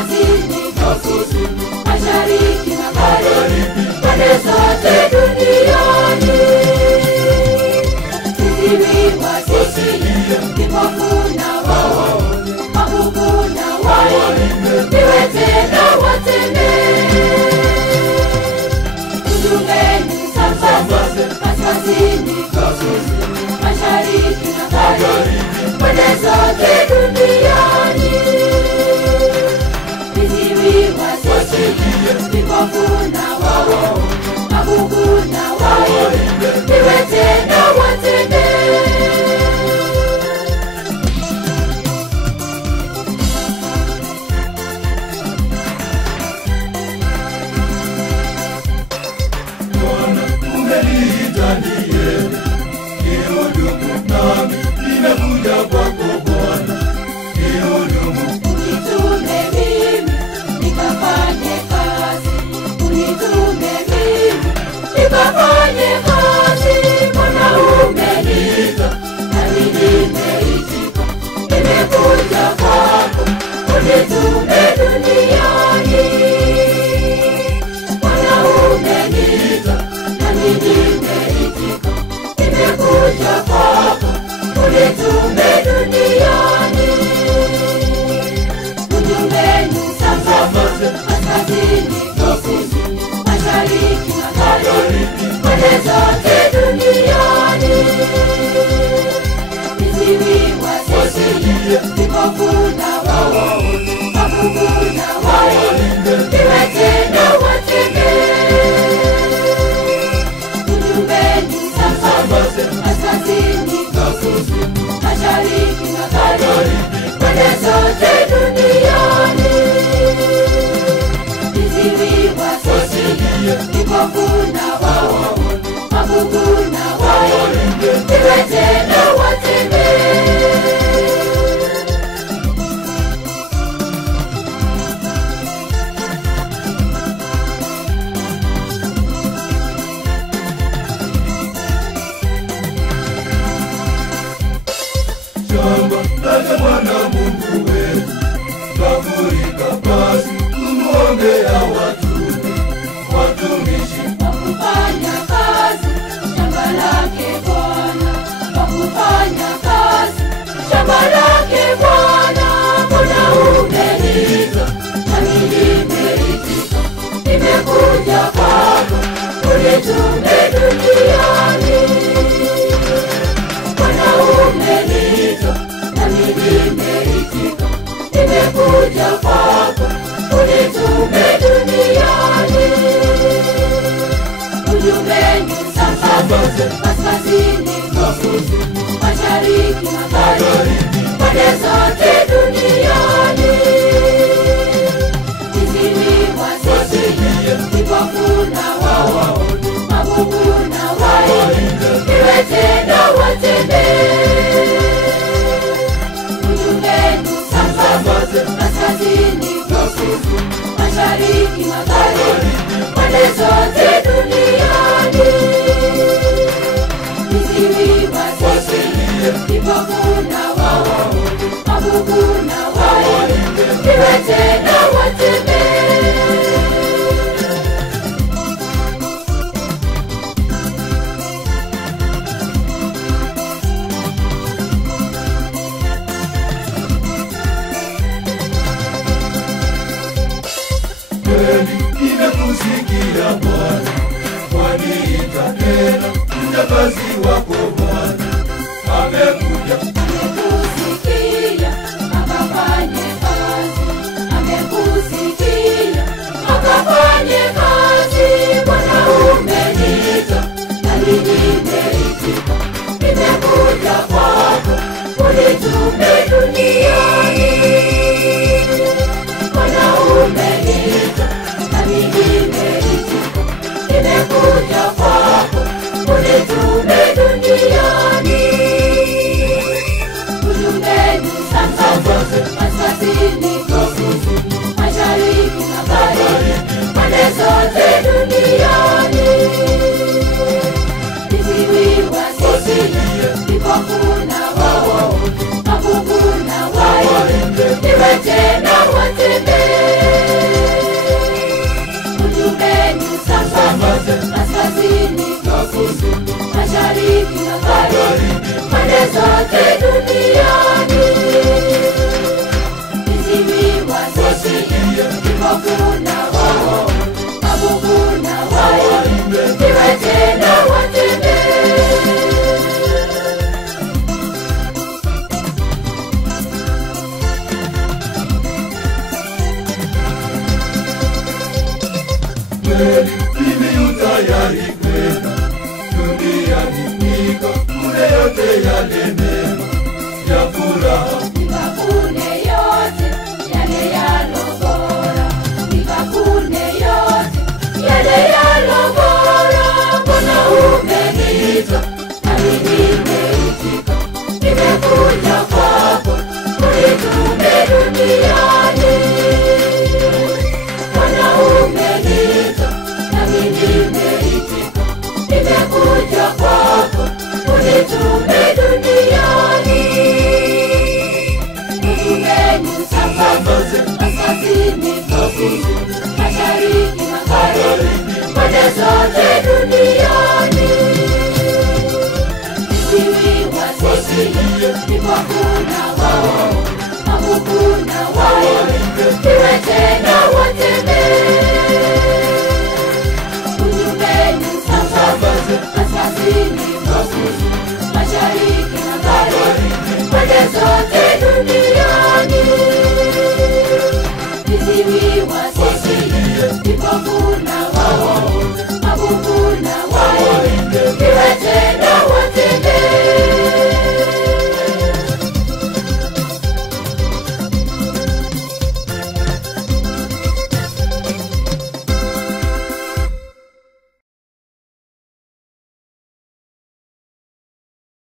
kaskazini na kusini, mashariki na magharibi, pande zote duniani. Viziwi wasikie, vipofu na waone, mabubu na waimbe, viwete na watembee. Ujumbe usambaze kaskazini na kusini, mashariki na magharibi, pande zote duniani. Viziwi wasikie, vipofu na waone, mabubu na waimbe, viwete na watembee. Nimekuja kwako, unitume duniani. yale mema ya furaha. Nikakune yote yale yalo bora, nikakune yote yale yalo bora. Bwana umeniita nami nimeitika, nimekuja kwako unitume duniani. Bwana umeniita nami nimeitika, nimekuja kwako unitume duniani. Nitume sambaze kaskazini kusini, mashariki magharibi, pande zote duniani. Sisi wasikie vipofu na wao, mabubu na waimbe, viwete na watembee. Ujumbe sambaze kaskazini kusini,